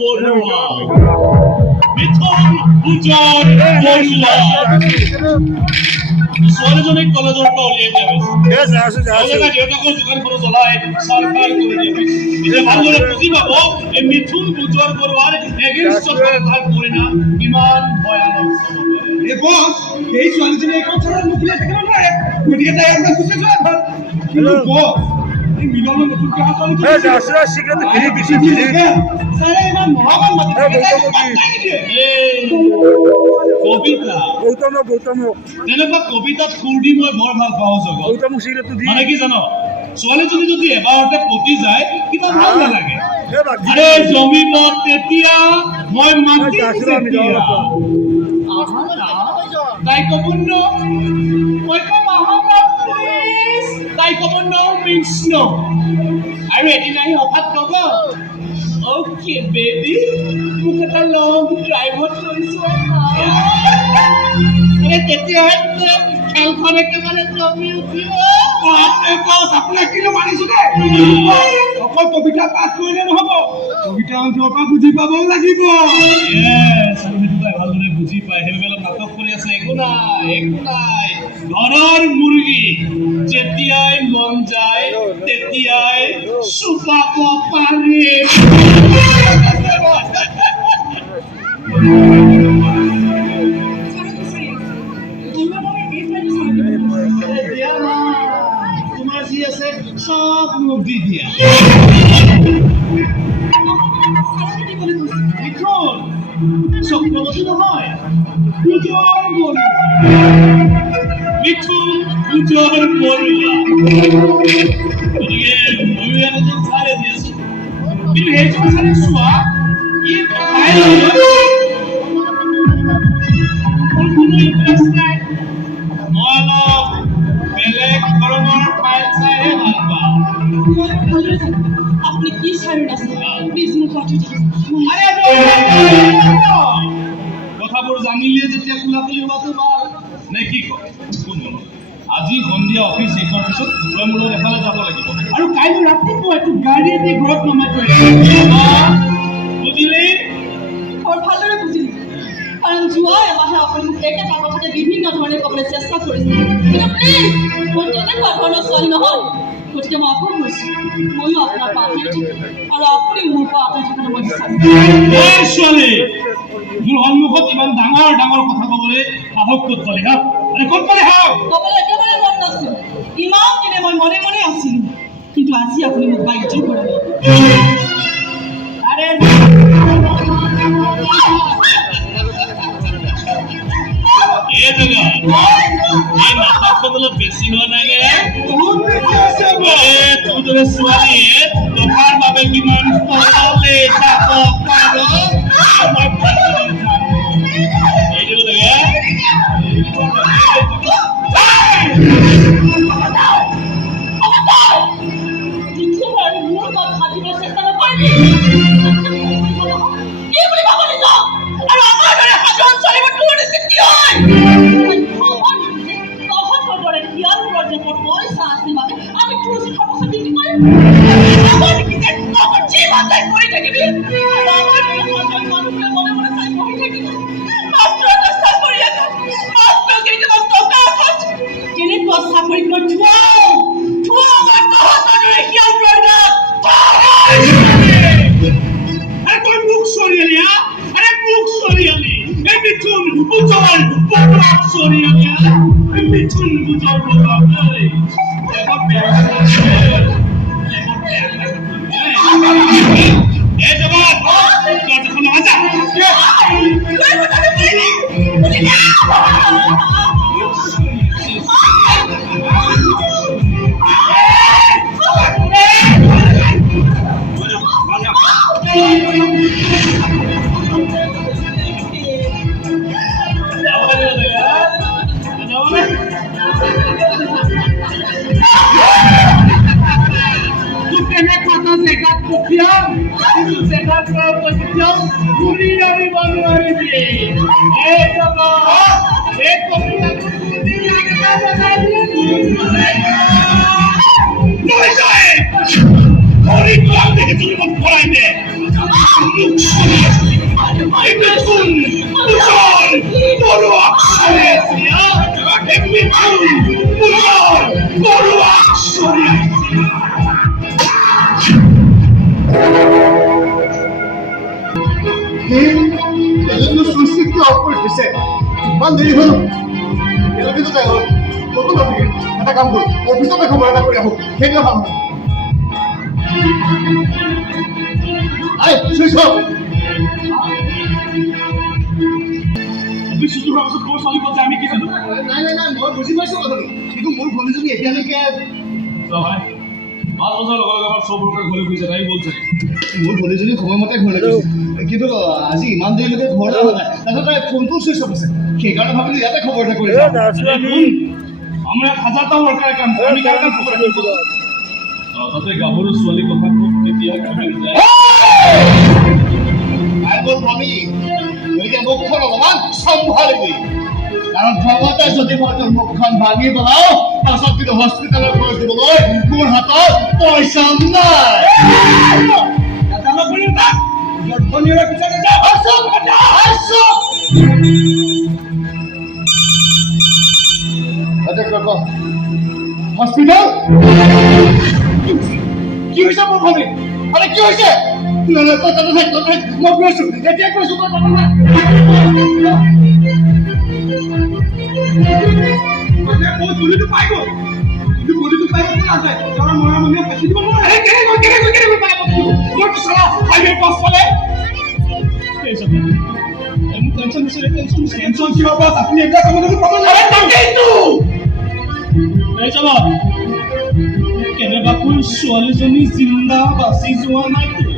বৰুৱা মিথুন উজ্জ্বল বৰুৱা ছোৱালীজনীক কলেজৰ পৰা উলিয়াই দিয়া হৈছে দেউতাকৰ দোকানখনো জ্বলাই চৰকাৰ কৰি দিয়া হৈছে এতিয়া ভালদৰে বুজি পাব এই মিথুন উজ্জ্বল বৰুৱাৰ এগেইনষ্টত তাৰ পৰিণাম কিমান ভয়ানক হ'ব পাৰে এই ছোৱালীজনী এই কথাত মুখলে থাকিব নোৱাৰে গতিকে তাই আপোনাৰ খুচি যোৱা ভাল কিন্তু মিলনৰ নতুন কথা চলি তেনেকুৱা কবিতাত সুৰ দি মই বৰ ভাল পাওঁ মানে কি জানো ছোৱালীজনী যদি এবাৰতে পতি যায় কিবা ভাল নালাগে আৰে জমিব তেতিয়া মই মাতি তাই ক'ব ন মই কম তাই ক'ব ন মিন্স ন আৰু এদিন আহি হঠাৎ ক'ব অ'কে বেবি মোক এটা লং ড্ৰাইভত লৈছো তেতিয়াহে খেলখন একেবাৰে জমি উঠিব আপোনাক কিনো মানিছো দে অকল কবিতা পাঠ কৰিলে নহ'ব কবিতা অন্তৰৰ পৰা বুজি পাবও লাগিব ভালদৰে বুজি পায় সেইবিলাক নাটক কৰি আছে একো নাই ঘৰৰ মুৰ্গী যেতিয়াই মন যায় তেতিয়াই চুপাব পাৰে তোমাৰ যি আছে সব মোক দি দিয়া চক্ৰৱৰ্তী নহয় মিথুন উজ্জ্বল বৰুৱা গতিকে ময়ো এজন চাই দি আছো কিন্তু সেইজন চাই চোৱা কোনো ইণ্টাৰেষ্ট নাই মই অলপ বেলেগ ধৰণৰ ফাইল চাইহে ভাল পাওঁ আপনি কি চাই আছে প্লিজ মোক কথাবোৰ জানিলে যেতিয়া খোলাখুলি হোৱাটো ভাল নে কি কয় আজি সন্ধিয়া অফিচ শেষ হোৱাৰ পিছত তই মোৰ লগত এফালে যাব লাগিব আৰু কাইলৈ ৰাতিপুৱা এইটো গাড়ী এটি ঘৰত নমাই থৈ বুজিলি ভালদৰে বুজিলি কাৰণ যোৱা এমাহে আপুনি মোক একেটা কথাতে বিভিন্ন ধৰণে ক'বলৈ চেষ্টা কৰিছে কিন্তু প্লিজ মই তেনেকুৱা ধৰণৰ ছোৱালী নহয় গতিকে মই আকৌ কৈছোঁ ময়ো আপোনাৰ পৰা আঁতৰি থাকিম আৰু আপুনি মোৰ পৰা আঁতৰি থাকিবলৈ মই বিচাৰিম ছোৱালী মোৰ সন্মুখত ইমান ডাঙৰ ডাঙৰ কথা ক'বলৈ সাহস ক'ত পালি হা ক'ত পালি সাহস ক'বলৈ একেবাৰে মন নাছিল ইমান দিনে মই মনে মনে আছিলোঁ কিন্তু আজি আপুনি মোক বাধ্য কৰিলে আৰে অলপ বেছি হোৱা নাই নে ছোৱালীয়ে তোমাৰ বাবে কিমান Sorry, ইমান দেৰি হ'ল কিন্তু যাই হ'ল ক'তো নাথাকে এটা কাম কৰোঁ অফিচতে খবৰ এটা কৰি আহোঁ সেইদিনা ভাল হ'ব চুইছ আমি কি জানো নাই নাই নাই মই বুজি পাইছোঁ কথাটো কিন্তু মোৰ ভনীজনী এতিয়ালৈকে পাঁচ বছৰ লগে লগে আমাৰ চব ঘূৰি ফুৰিছে তাই বলছে মোৰ ভনীজনী সময়মতে ঘৰলৈ গৈছে কিন্তু আজি ইমান দেৰিলৈকে ঘৰলৈ অহা নাই তাৰপিছত তাই ফোনটো চুইচ অফ আছে সেইকাৰণে ভাবিলোঁ ইয়াতে খবৰ এটা কৰি আমৰা হাজাৰটা ওয়াৰ্কাৰ কাম আমি কাৰ কাম খবৰ কৰব তাতে গাবৰু ছোৱালী কথা খুব কেতিয়া কামে যায় আই বল ভনী গতিকে মুখখন অলপমান সম্ভালিবি কাৰণ ভগতে যদি মই তোৰ মুখখন ভাঙি পেলাও তাৰপিছত কিন্তু হস্পিটেলত খৰচ দিবলৈ মোৰ হাতত পইচা নাই দাদা বলি না জটনিৰ পিছতে যা আছো হস্পিটেল কি হৈছে মোৰ ভনী আৰে কি হৈছে নহয় মই গৈছোঁ এতিয়া কৈছোঁ বলিটো পাই গ'ল কিন্তু বলিটো পাই গ'ল আছে কাৰণ মৰা মানুহে পাতি দিব নোৱাৰে কেনে পাই গ'ল মোৰ চলা হাইৱে পাছ পালে টেনশন কি হ'ব আপুনি এতিয়া কামত পাব নোৱাৰে তাকেইতো এই চলা কেনেবাকৈ ছোৱালীজনী জিন্দা বাচি যোৱা নাইতো